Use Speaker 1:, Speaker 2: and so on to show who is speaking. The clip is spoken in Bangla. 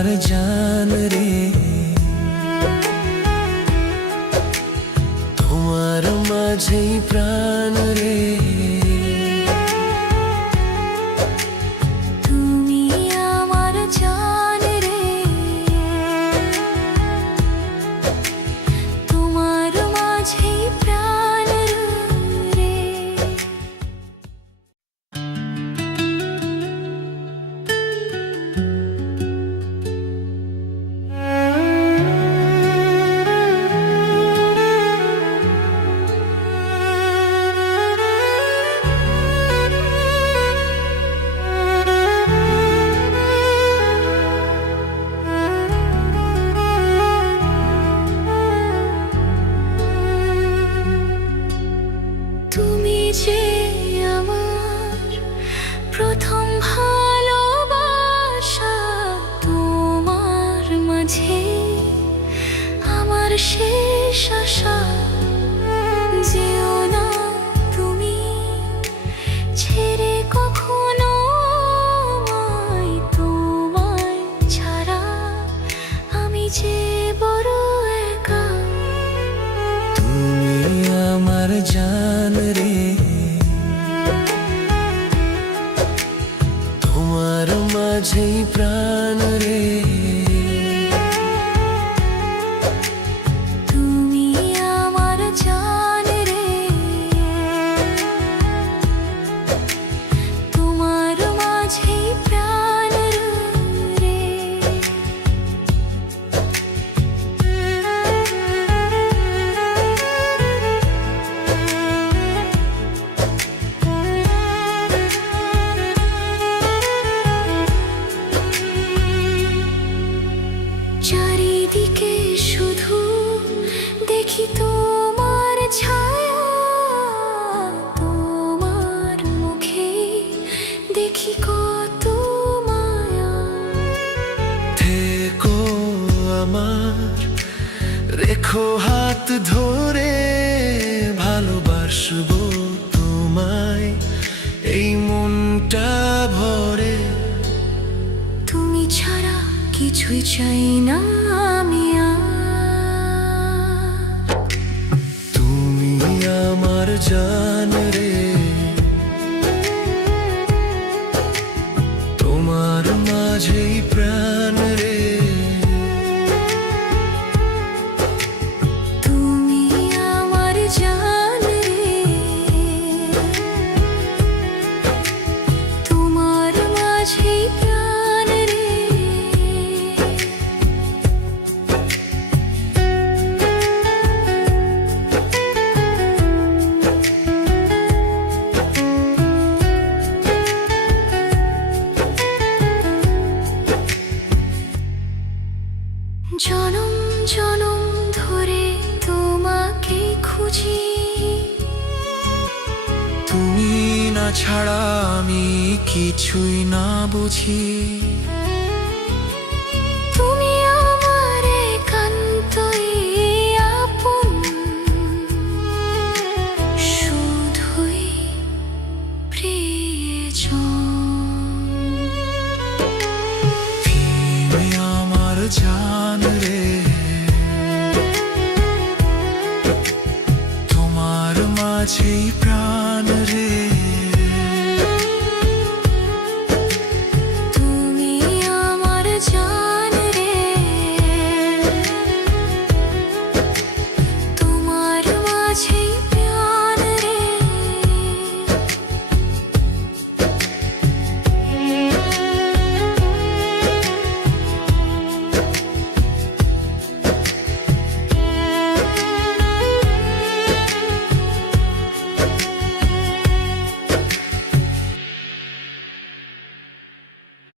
Speaker 1: আমার জান রে তোমার মাঝেই প্রাণ
Speaker 2: আমার।
Speaker 1: রেখো হাত ধরে ভালোবাসবো তোমায়। এই মনটা ভরে।
Speaker 2: তুমি ছাড়া কিছুই চাই না আমি
Speaker 1: তুমি আমার জান
Speaker 2: জনম জনম
Speaker 1: ছাড়া আমি কিছুই না বুঝি।
Speaker 2: তুমি আমার একান্তই আপন। শুধুই
Speaker 1: তুমি আমার জান রে। তোমার মাঝেই প্রাণ।